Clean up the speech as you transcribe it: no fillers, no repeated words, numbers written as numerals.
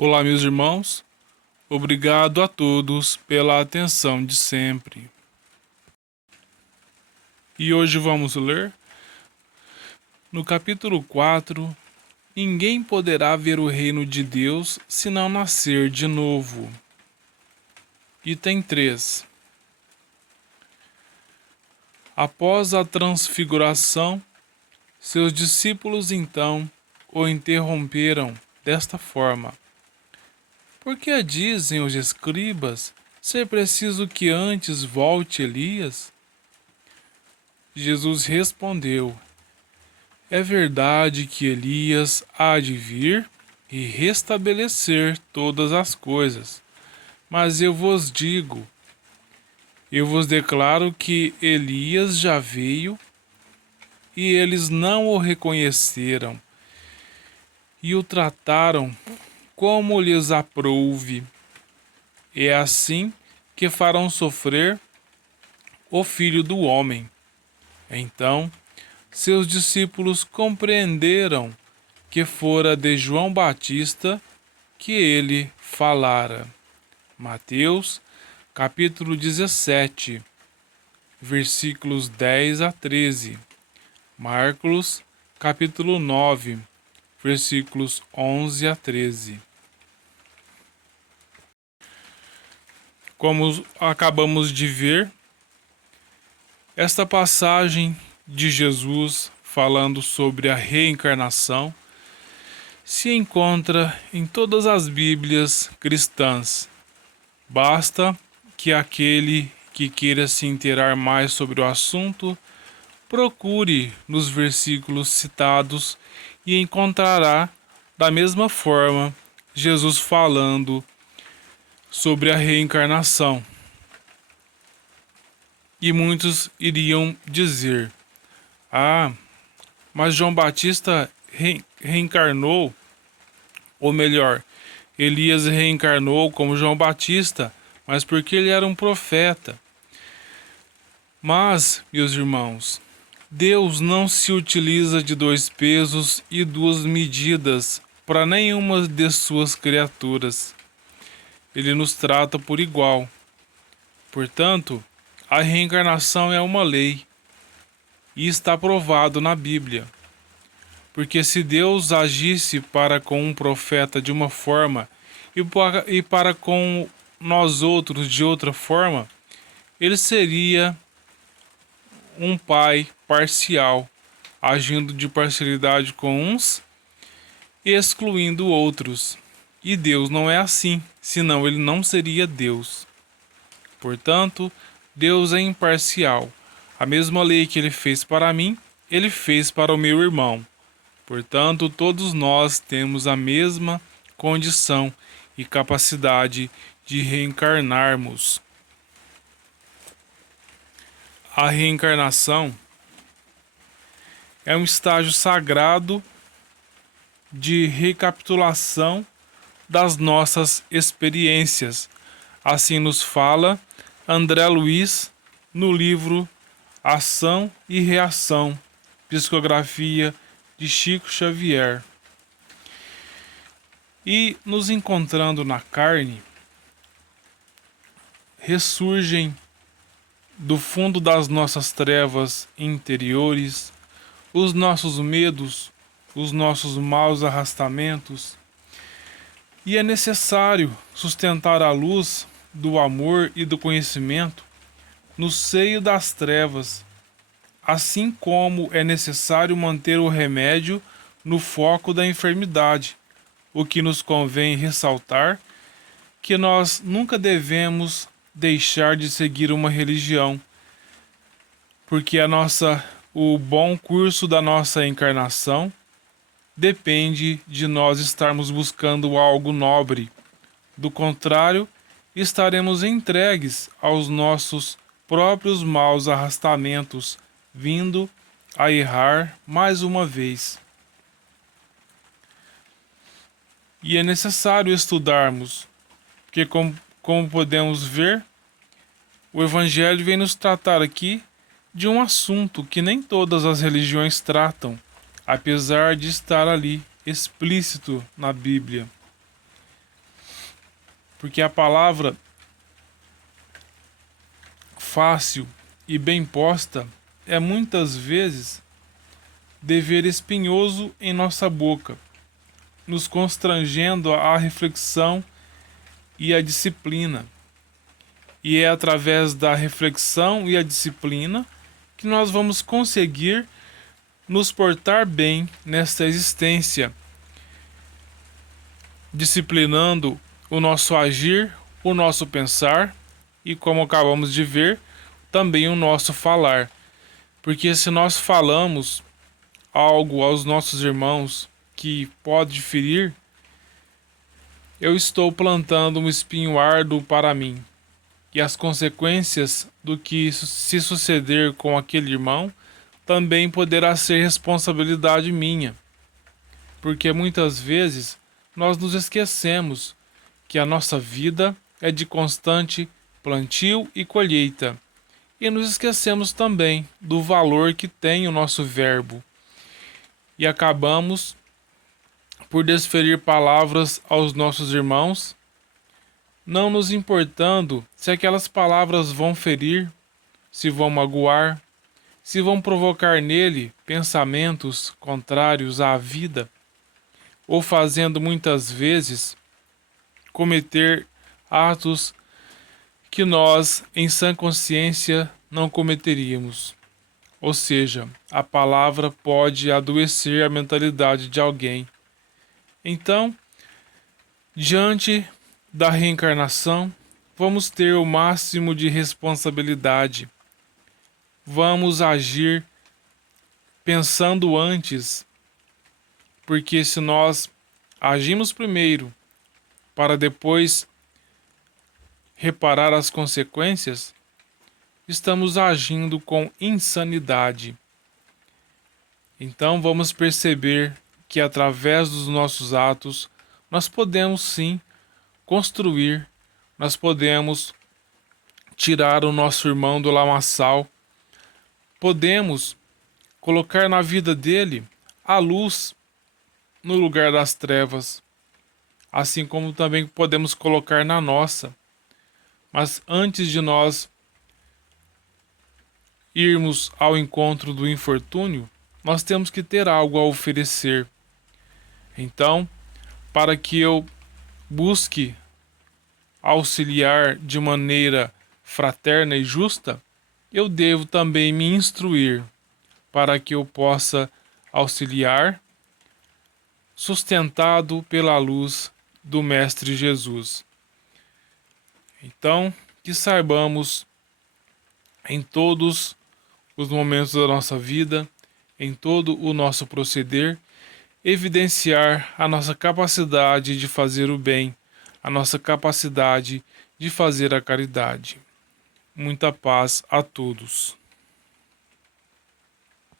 Olá, meus irmãos. Obrigado a todos pela atenção de sempre. E hoje vamos ler no capítulo 4. Ninguém poderá ver o reino de Deus se não nascer de novo. Item 3. Após a transfiguração, seus discípulos então o interromperam desta forma: Por que dizem os escribas ser preciso que antes volte Elias? Jesus respondeu: É verdade que Elias há de vir e restabelecer todas as coisas. Mas eu vos declaro que Elias já veio e eles não o reconheceram e o trataram como lhes aprouve. É assim que farão sofrer o Filho do Homem. Então, seus discípulos compreenderam que fora de João Batista que ele falara. Mateus, capítulo 17, versículos 10 a 13. Marcos, capítulo 9, versículos 11 a 13. Como acabamos de ver, esta passagem de Jesus falando sobre a reencarnação se encontra em todas as Bíblias cristãs. Basta que aquele que queira se inteirar mais sobre o assunto procure nos versículos citados e encontrará, da mesma forma, Jesus falando sobre a reencarnação. E muitos iriam dizer: mas João Batista reencarnou, ou melhor, Elias reencarnou como João Batista, mas porque ele era um profeta. Mas, meus irmãos, Deus não se utiliza de dois pesos e duas medidas para nenhuma de suas criaturas. Ele nos trata por igual. Portanto, a reencarnação é uma lei e está provado na Bíblia. Porque se Deus agisse para com um profeta de uma forma e para com nós outros de outra forma, ele seria um pai parcial, agindo de parcialidade com uns e excluindo outros. E Deus não é assim, senão ele não seria Deus. Portanto, Deus é imparcial. A mesma lei que ele fez para mim, ele fez para o meu irmão. Portanto, todos nós temos a mesma condição e capacidade de reencarnarmos. A reencarnação é um estágio sagrado de recapitulação das nossas experiências. Assim nos fala André Luiz no livro Ação e Reação, Psicografia de Chico Xavier. E nos encontrando na carne, ressurgem do fundo das nossas trevas interiores os nossos medos, os nossos maus arrastamentos, e é necessário sustentar a luz do amor e do conhecimento no seio das trevas, assim como é necessário manter o remédio no foco da enfermidade. O que nos convém ressaltar que nós nunca devemos deixar de seguir uma religião, porque o bom curso da nossa encarnação depende de nós estarmos buscando algo nobre. Do contrário, estaremos entregues aos nossos próprios maus arrastamentos, vindo a errar mais uma vez. E é necessário estudarmos, porque como podemos ver, o Evangelho vem nos tratar aqui de um assunto que nem todas as religiões tratam, apesar de estar ali explícito na Bíblia. porque a palavra fácil e bem posta é muitas vezes dever espinhoso em nossa boca, nos constrangendo à reflexão e à disciplina. E é através da reflexão e a disciplina que nós vamos conseguir nos portar bem nesta existência, disciplinando o nosso agir, o nosso pensar e, como acabamos de ver, também o nosso falar. Porque se nós falamos algo aos nossos irmãos que pode ferir, eu estou plantando um espinho árduo para mim. E as consequências do que se suceder com aquele irmão também poderá ser responsabilidade minha. Porque muitas vezes nós nos esquecemos que a nossa vida é de constante plantio e colheita. E nos esquecemos também do valor que tem o nosso verbo. E acabamos por desferir palavras aos nossos irmãos, não nos importando se aquelas palavras vão ferir, se vão magoar, se vão provocar nele pensamentos contrários à vida, ou fazendo muitas vezes cometer atos que nós, em sã consciência, não cometeríamos. Ou seja, a palavra pode adoecer a mentalidade de alguém. Então, diante da reencarnação, vamos ter o máximo de responsabilidade. Vamos agir pensando antes, porque se nós agimos primeiro para depois reparar as consequências, estamos agindo com insanidade. Então vamos perceber que através dos nossos atos nós podemos sim construir, nós podemos tirar o nosso irmão do lamaçal, podemos colocar na vida dele a luz no lugar das trevas, assim como também podemos colocar na nossa. Mas antes de nós irmos ao encontro do infortúnio, nós temos que ter algo a oferecer. Então, para que eu busque auxiliar de maneira fraterna e justa, eu devo também me instruir para que eu possa auxiliar, sustentado pela luz do Mestre Jesus. Então, que saibamos em todos os momentos da nossa vida, em todo o nosso proceder, evidenciar a nossa capacidade de fazer o bem, a nossa capacidade de fazer a caridade. Muita paz a todos.